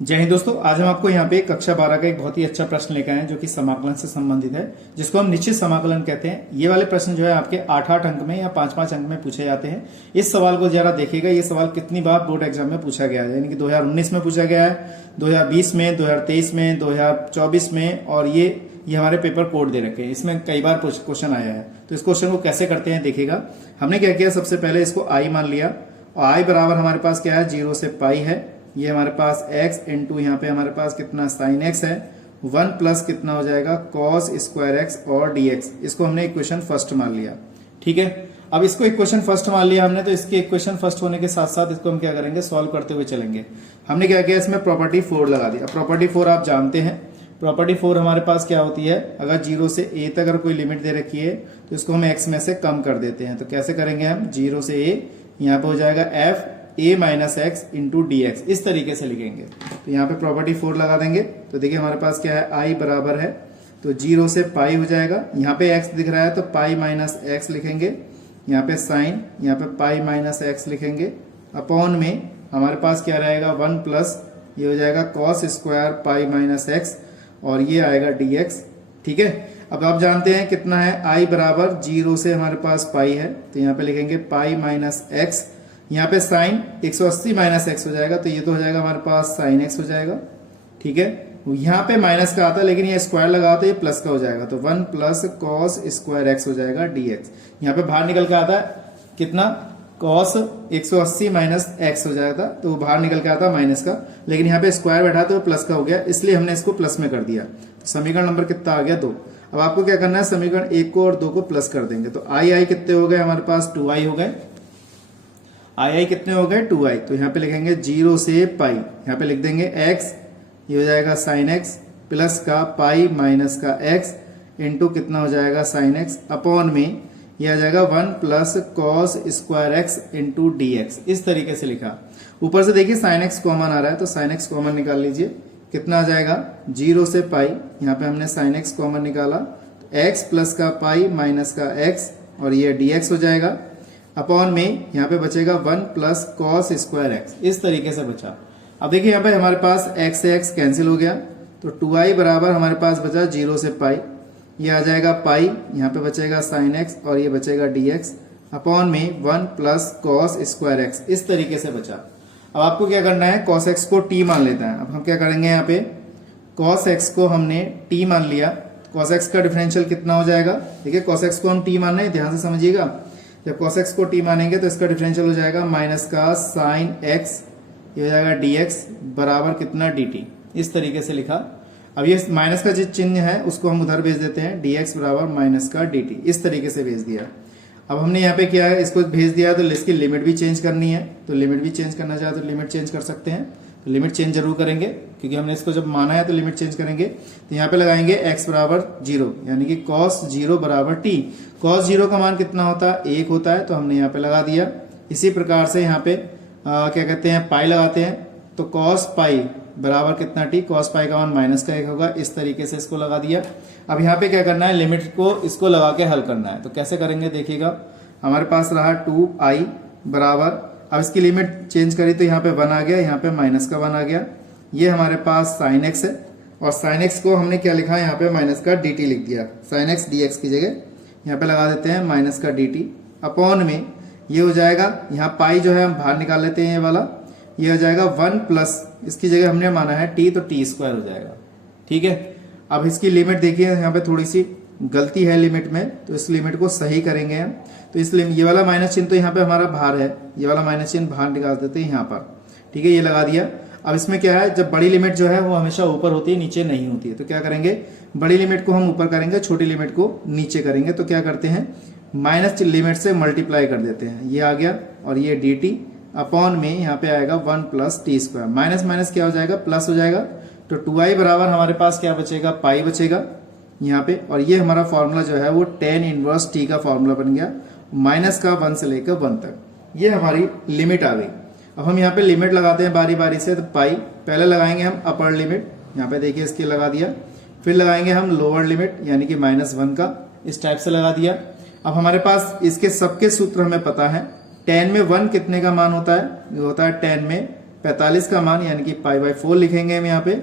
जय हिंद दोस्तों, आज हम आपको यहाँ पे कक्षा 12 का एक बहुत ही अच्छा प्रश्न लेकर आए हैं जो कि समाकलन से संबंधित है, जिसको हम निश्चित समाकलन कहते हैं। ये वाले प्रश्न जो है आपके 8-8 अंक में या 5-5 अंक में पूछे जाते हैं। इस सवाल को जरा देखिएगा, ये सवाल कितनी बार बोर्ड एग्जाम में पूछा गया है, यानी कि 2019 में पूछा गया है, 2020 में, 2023 में, 2024 में, और ये हमारे पेपर कोड दे रखे हैं। इसमें कई बार क्वेश्चन आया है। तो इस क्वेश्चन को कैसे करते हैं देखिएगा। हमने क्या किया, सबसे पहले इसको आई मान लिया और आई बराबर हमारे पास क्या है, 0 से पाई है। ये हमारे पास x इंटू यहाँ पे हमारे पास कितना साइन x है, 1 प्लस कितना हो जाएगा कॉस स्क्वायर x और dx। इसको हमने इक्वेशन फर्स्ट मान लिया। ठीक है, अब इसको इक्वेशन फर्स्ट मान लिया हमने, तो इसके इक्वेशन फर्स्ट होने के साथ साथ इसको हम क्या करेंगे, सॉल्व करते हुए चलेंगे। हमने क्या किया, इसमें प्रॉपर्टी 4 लगा दिया। प्रॉपर्टी 4 आप जानते हैं, प्रॉपर्टी 4 हमारे पास क्या होती है, अगर 0 से a तक अगर कोई लिमिट दे रखी है तो इसको हम x में से कम कर देते हैं। तो कैसे करेंगे हम, 0 से a, यहाँ पे हो जाएगा f a minus x into D x, इस तरीके से लिखेंगे। तो यहाँ पे प्रॉपर्टी 4 लगा देंगे। तो देखिए हमारे पास क्या है, i बराबर है, तो 0 से पाई हो जाएगा। यहाँ पे x दिख रहा है तो पाई माइनस एक्स लिखेंगे, यहाँ पे साइन, यहाँ पे पाई माइनस एक्स लिखेंगे। अपॉन में हमारे पास क्या रहेगा, 1 प्लस ये हो जाएगा cos square pi minus x, और ये आएगा डी एक्स। ठीक है, अब आप जानते हैं कितना है, i बराबर 0 से हमारे पास पाई है, तो यहाँ पे लिखेंगे पाई माइनस एक्स। यहाँ पे साइन 180 माइनस एक्स हो जाएगा, तो ये तो हो जाएगा हमारे पास साइन एक्स हो जाएगा। ठीक है, यहाँ पे माइनस का आता है लेकिन ये स्क्वायर लगा तो ये प्लस का हो जाएगा, तो 1 प्लस कॉस स्क्वायर एक्स हो जाएगा dx। यहाँ पे बाहर निकल के आता है कितना, कॉस 180 माइनस एक्स हो जाएगा, तो बाहर निकल के आता माइनस का, लेकिन यहाँ पे स्क्वायर बैठा तो प्लस का हो गया, इसलिए हमने इसको प्लस में कर दिया। तो समीकरण नंबर कितना आ गया, 2। अब आपको क्या करना है, समीकरण 1 को और 2 को प्लस कर देंगे। तो आई कितने हो गए हमारे पास, 2i हो गए। आई कितने हो गए, 2i। तो यहाँ पे लिखेंगे 0 से पाई, यहाँ पे लिख देंगे x, ये हो जाएगा साइन x, प्लस का पाई माइनस का x इंटू कितना हो जाएगा साइन x, अपॉन में ये आ जाएगा 1 plus cos square x into D x. इस तरीके से लिखा। ऊपर से देखिए साइन x कॉमन आ रहा है, तो साइन x कॉमन निकाल लीजिए। कितना आ जाएगा, 0 से पाई, यहाँ पे हमने साइन x कॉमन निकाला, तो x प्लस का पाई माइनस का x, और ये डी एक्स हो जाएगा। अपॉन में यहाँ पे बचेगा 1 प्लस कॉस स्क्वायर एक्स, इस तरीके से बचा। अब देखिए यहाँ पे हमारे पास x से x कैंसिल हो गया, तो 2i बराबर हमारे पास बचा 0 से पाई, ये आ जाएगा पाई, यहाँ पे बचेगा साइन x और ये बचेगा dx, अपॉन में 1 प्लस कॉस स्क्वायर एक्स, इस तरीके से बचा। अब आपको क्या करना है, कॉस x को t मान लेता है। अब हम क्या करेंगे, यहाँ पे कॉस x को हमने t मान लिया, कॉस x का डिफरेंशियल कितना हो जाएगा, देखिए कॉस x को हम t मान रहे हैं, ध्यान से समझिएगा। जब cos x को t मानेंगे तो इसका डिफरेंशियल हो जाएगा माइनस का साइन x, ये हो जाएगा dx बराबर कितना dt, इस तरीके से लिखा। अब ये माइनस का जो चिन्ह है उसको हम उधर भेज देते हैं, dx बराबर माइनस का dt, इस तरीके से भेज दिया। अब हमने यहाँ पे क्या है, इसको भेज दिया, तो इसकी लिमिट भी चेंज करनी है, तो लिमिट भी चेंज करना चाहे तो लिमिट चेंज कर सकते हैं। तो लिमिट चेंज जरूर करेंगे क्योंकि हमने इसको जब माना है तो लिमिट चेंज करेंगे। तो यहाँ पे लगाएंगे x बराबर 0, यानी कि cos 0 बराबर t। cos 0 का मान कितना होता है, 1 होता है, तो हमने यहाँ पे लगा दिया। इसी प्रकार से यहाँ पे क्या कहते हैं, पाई लगाते हैं, तो cos पाई बराबर कितना t, cos पाई का मान माइनस का 1 होगा, इस तरीके से इसको लगा दिया। अब यहाँ पे क्या करना है, लिमिट को इसको लगा के हल करना है। तो कैसे करेंगे देखिएगा, हमारे पास रहा 2i बराबर, अब इसकी लिमिट चेंज करी तो यहाँ पे 1 आ गया, यहाँ पे माइनस का 1 आ गया। ये हमारे पास साइन x है, और साइन x को हमने क्या लिखा है, यहाँ पे माइनस का dt लिख दिया। साइन x dx की जगह यहाँ पे लगा देते हैं माइनस का dt, अपॉन में ये हो जाएगा, यहाँ पाई जो है हम बाहर निकाल लेते हैं, ये वाला ये हो जाएगा 1 प्लस, इसकी जगह हमने माना है t, तो t स्क्वायर हो जाएगा। ठीक है, अब इसकी लिमिट देखिए, यहाँ पे थोड़ी सी गलती है लिमिट में, तो इस लिमिट को सही करेंगे हम। तो इसलिए ये वाला माइनस चिन्ह तो यहाँ पे हमारा बाहर है, ये वाला माइनस चिन्ह बाहर निकाल देते हैं यहाँ पर। ठीक है, ये लगा दिया। अब इसमें क्या है, जब बड़ी लिमिट जो है वो हमेशा ऊपर होती है, नीचे नहीं होती है। तो क्या करेंगे, बड़ी लिमिट को हम ऊपर करेंगे, छोटी लिमिट को नीचे करेंगे। तो क्या करते हैं, माइनस लिमिट से मल्टीप्लाई कर देते हैं, ये आ गया, और ये dt अपॉन में यहाँ पे आएगा 1 plus T square, minus minus क्या हो जाएगा, प्लस हो जाएगा। तो 2i बराबर हमारे पास क्या बचेगा, पाई बचेगा यहाँ पे, और ये हमारा फॉर्मूला जो है वो tan इनवर्स t का फॉर्मूला बन गया, माइनस का 1 से लेकर 1 तक। ये हमारी लिमिट आ गई। अब हम यहाँ पे लिमिट लगाते हैं बारी बारी से। तो पाई पहले लगाएंगे हम अपर लिमिट, यहाँ पे देखिए इसकी लगा दिया, फिर लगाएंगे हम लोअर लिमिट यानी कि -1 का, इस टाइप से लगा दिया। अब हमारे पास इसके सबके सूत्र हमें पता है, tan में 1 कितने का मान होता है, ये होता है tan में 45 का मान यानी कि π/4 लिखेंगे हम यहाँ पे।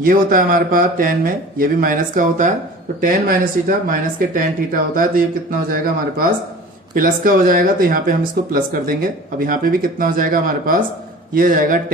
ये होता है हमारे पास tan में, ये भी माइनस का होता है, तो tan माइनस थीटा माइनस के tan थीटा होता है, तो ये कितना हो जाएगा हमारे पास प्लस का हो जाएगा, तो यहाँ पे हम इसको प्लस कर देंगे। अब यहाँ पे भी कितना हो जाएगा हमारे पास, ये हो जाएगा